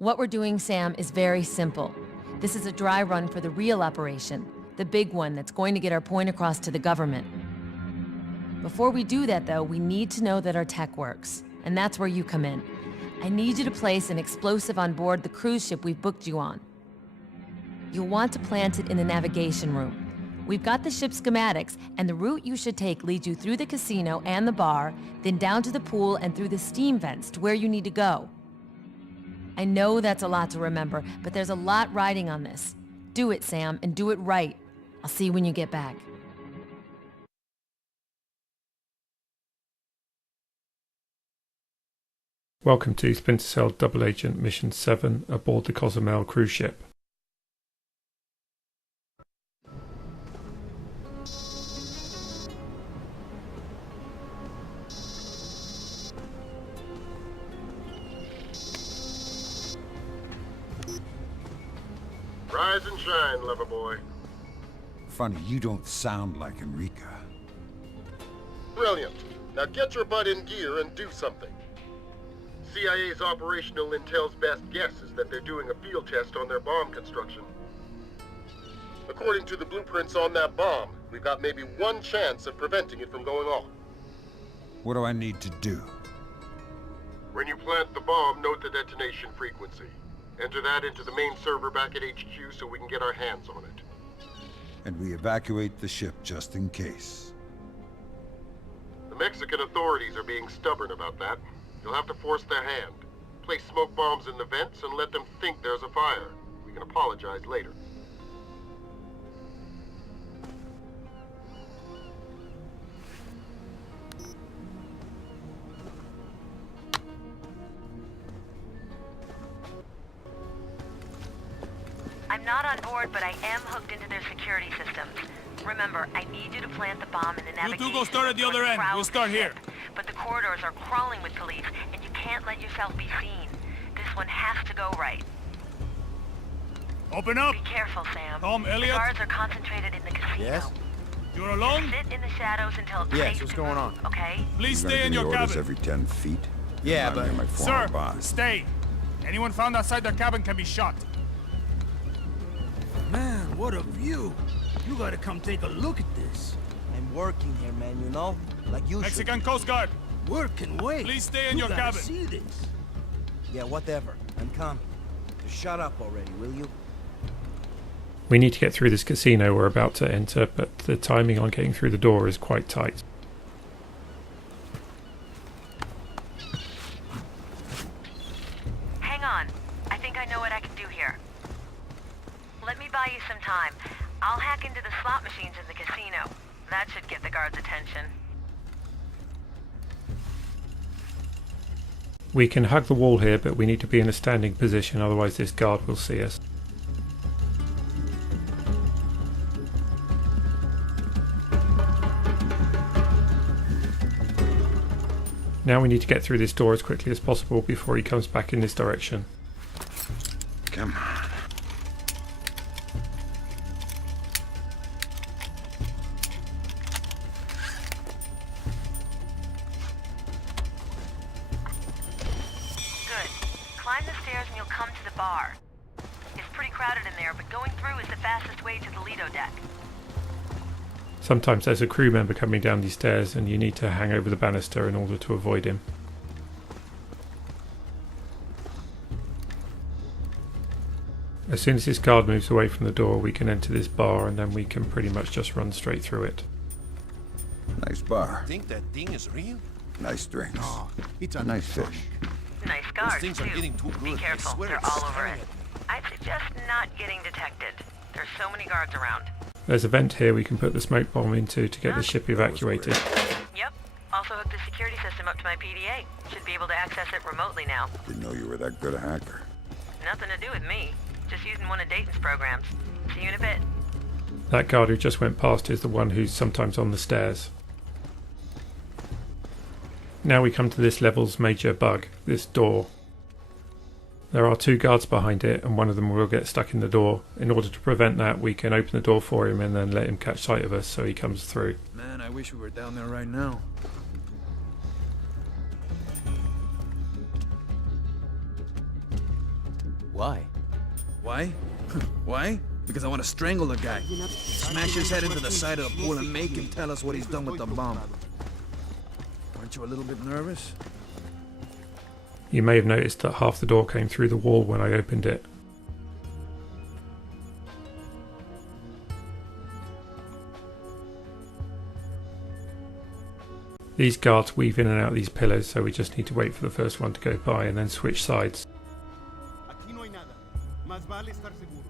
What we're doing, Sam, is very simple. This is a dry run for the real operation, the big one that's going to get our point across to the government. Before we do that, though, we need to know that our tech works, and that's where you come in. I need you to place an explosive on board the cruise ship we've booked you on. You'll want to plant it in the navigation room. We've got the ship schematics, and the route you should take leads you through the casino and the bar, then down to the pool and through the steam vents to where you need to go. I know that's a lot to remember, but there's a lot riding on this. Do it, Sam, and do it right. I'll see you when you get back. Welcome to Splinter Cell Double Agent Mission 7 aboard the Cozumel cruise ship. Rise and shine, lover boy. Funny, you don't sound like Enrica. Brilliant. Now get your butt in gear and do something. CIA's operational intel's best guess is that they're doing a field test on their bomb construction. According to the blueprints on that bomb, we've got maybe one chance of preventing it from going off. What do I need to do? When you plant the bomb, note the detonation frequency. Enter that into the main server back at HQ so we can get our hands on it. And we evacuate the ship just in case. The Mexican authorities are being stubborn about that. You'll have to force their hand. Place smoke bombs in the vents and let them think there's a fire. We can apologize later. I'm not on board, but I am hooked into their security systems. Remember, I need you to plant the bomb in the navigation. You two go start at the other end. We'll start here. But the corridors are crawling with police, and you can't let yourself be seen. This one has to go right. Open up. Be careful, Sam. Tom, Elliot? The guards are concentrated in the casino. Yes? You're alone? Sit in the shadows until it's Yes, safe what's to going move, on? okay? Please You're stay gonna in give your me orders cabin. every 10 feet? Yeah, I'm but- near my Sir, former boss. stay. Anyone found outside their cabin can be shot. Man, what a view. You gotta come take a look at this. I'm working here, man, you know? Like you Mexican Coast Guard. Work and wait. Please stay in You your gotta cabin. see this. should. Yeah, whatever. I'm coming. Just shut up already, will you? We need to get through this casino we're about to enter, but the timing on getting through the door is quite tight. Hang on. I think I know what I can do here. Let me buy you some time. I'll hack into the slot machines in the casino. That should get the guards' attention. We can hug the wall here, but we need to be in a standing position, otherwise this guard will see us. Now we need to get through this door as quickly as possible before he comes back in this direction. Come on. Good. Climb the stairs and you'll come to the bar. It's pretty crowded in there, but going through is the fastest way to the Lido deck. Sometimes there's a crew member coming down these stairs and you need to hang over the banister in order to avoid him. As soon as this guard moves away from the door, we can enter this bar and then we can pretty much just run straight through it. Nice bar. Think that thing is real? Nice drinks. No, it's a Nice fish. Nice Those guards, things are too. getting too Be good. I careful, swear they're it's all over staring it. at me. I'd suggest not getting detected. There's so many guards around. There's a vent here we can put the smoke bomb into to get the ship evacuated. Yep. Also hooked the security system up to my PDA. Should be able to access it remotely now. Didn't know you were that good a hacker. Nothing to do with me. Just using one of Dayton's programs. See you in a bit. That guard who just went past is the one who's sometimes on the stairs. Now we come to this level's major bug, this door. There are two guards behind it and one of them will get stuck in the door. In order to prevent that, we can open the door for him and then let him catch sight of us so he comes through. Man, I wish we were down there right now. Why? Why? Why? Because I want to strangle the guy. Smash his head into the side of the pool and make him tell us what he's done with the bomb. Aren't you a little bit nervous? You may have noticed that half the door came through the wall when I opened it. These guards weave in and out of these pillars, so we just need to wait for the first one to go by and then switch sides. Aquí no hay nada. Más vale estar seguro.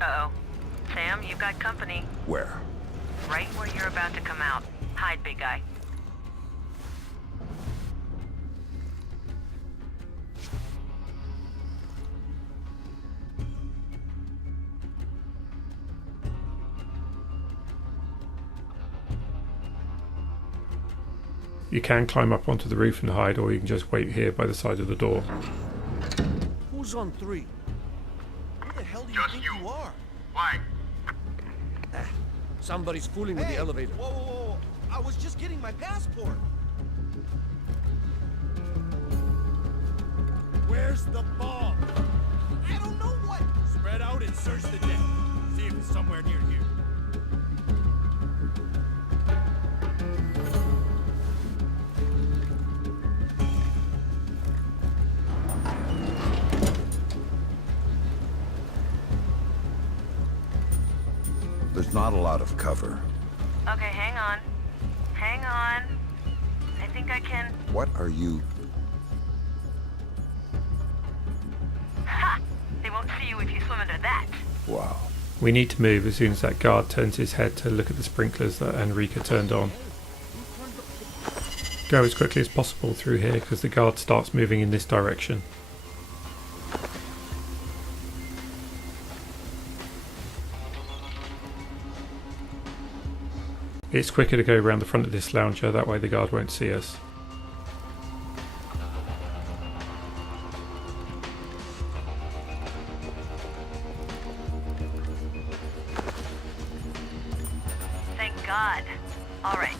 Uh-oh. Sam, you've got company. Where? Right where you're about to come out. Hide, big guy. You can climb up onto the roof and hide, or you can just wait here by the side of the door. Who's on 3? Who the hell do you think you are? Why? Somebody's fooling with the elevator. Whoa, whoa, whoa. I was just getting my passport. Where's the bomb? I don't know what. Spread out and search the deck. See if it's somewhere near here. There's not a lot of cover. Okay, hang on. Hang on. I think I can... What are you... Ha! They won't see you if you swim under that. Wow. We need to move as soon as that guard turns his head to look at the sprinklers that Enrica turned on. Go as quickly as possible through here because the guard starts moving in this direction. It's quicker to go around the front of this lounger, that way the guard won't see us. Thank God. Alright.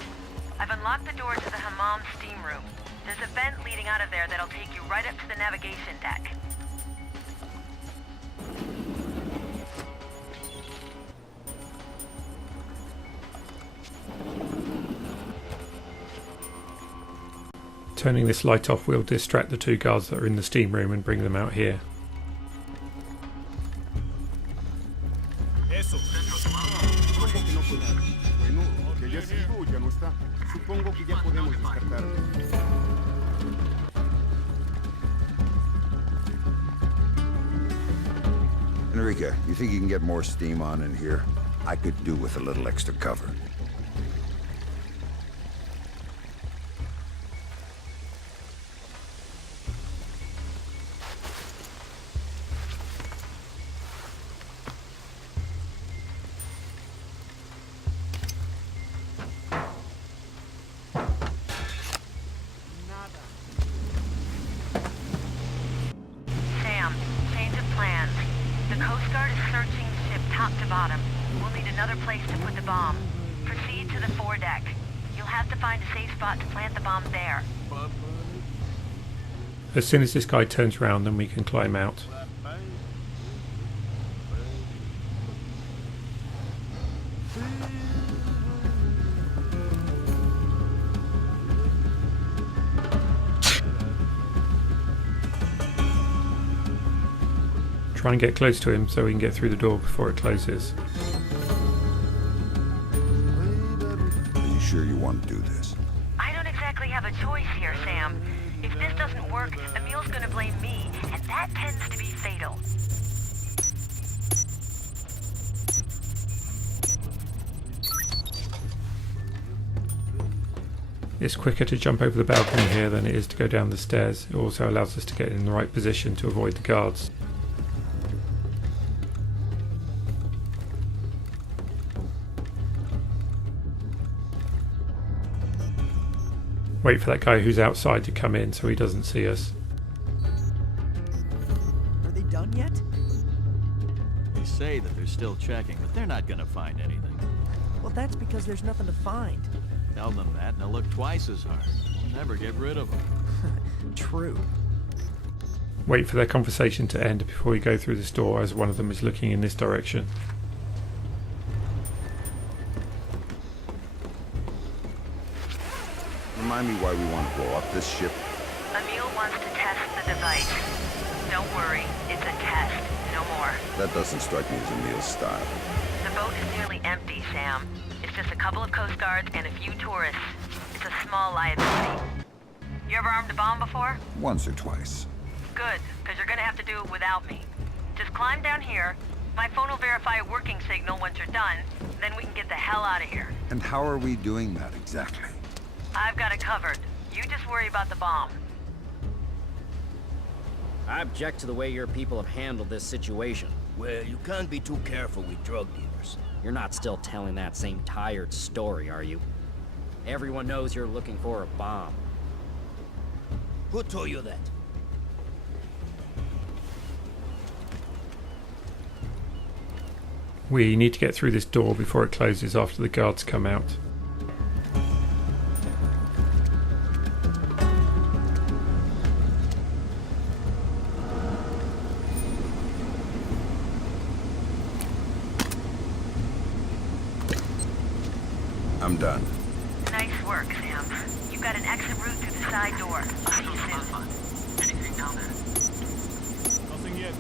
I've unlocked the door to the hammam steam room. There's a vent leading out of there that'll take you right up to the navigation deck. Turning this light off will distract the two guards that are in the steam room and bring them out here. Eso. Enrica, you think you can get more steam on in here? I could do with a little extra cover. Sam, change of plans. The Coast Guard is searching the ship top to bottom. We'll need another place to put the bomb. Proceed to the foredeck. You'll have to find a safe spot to plant the bomb there. As soon as this guy turns around, then we can climb out. Try and get close to him so we can get through the door before it closes. sure you want to do this? I don't exactly have a choice here, Sam. If this doesn't work, Emil's gonna blame me, and that tends to be fatal. It's quicker to jump over the balcony here than it is to go down the stairs. It also allows us to get in the right position to avoid the guards. Wait for that guy who's outside to come in so he doesn't see us. Are they done yet? They say that they're still checking, but they're not gonna find anything. Well, that's because there's nothing to find. Tell them that and they'll look twice as hard. We'll never get rid of them. True. Wait for their conversation to end before we go through this door, as one of them is looking in this direction. Remind me why we want to blow up this ship. Emil wants to test the device. Don't worry, it's a test, no more. That doesn't strike me as Emil's style. The boat is nearly empty, Sam. It's just a couple of Coast Guards and a few tourists. It's a small liability. You ever armed a bomb before? Once or twice. Good, because you're gonna have to do it without me. Just climb down here. My phone will verify a working signal once you're done. Then we can get the hell out of here. And how are we doing that exactly? I've got it covered. You just worry about the bomb. I object to the way your people have handled this situation. Well, you can't be too careful with drug dealers. You're not still telling that same tired story, are you? Everyone knows you're looking for a bomb. Who told you that? We need to get through this door before it closes after the guards come out. I'm done. Nice work, Sam. You've got an exit route through the side door. I'll see you soon. Anything down there? Nothing yet.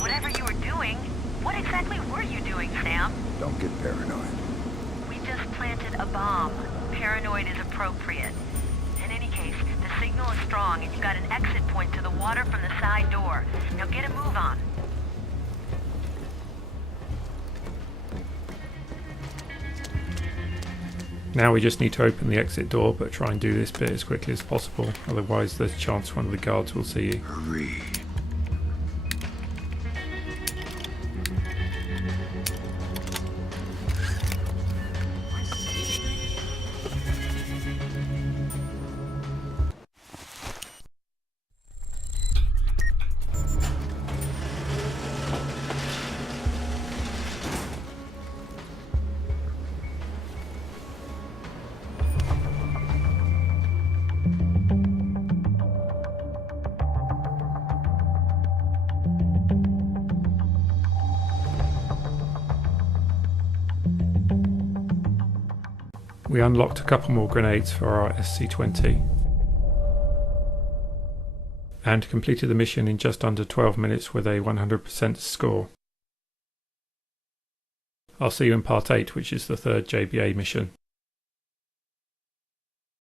Whatever you were doing, what exactly were you doing, Sam? Don't get paranoid. We just planted a bomb. Paranoid is appropriate. In any case, the signal is strong and you've got an exit point to the water from the side door. Now get a move on. Now we just need to open the exit door, but try and do this bit as quickly as possible, otherwise there's a chance one of the guards will see you. Hurry. We unlocked a couple more grenades for our SC-20 and completed the mission in just under 12 minutes with a 100% score. I'll see you in part 8, which is the third JBA mission.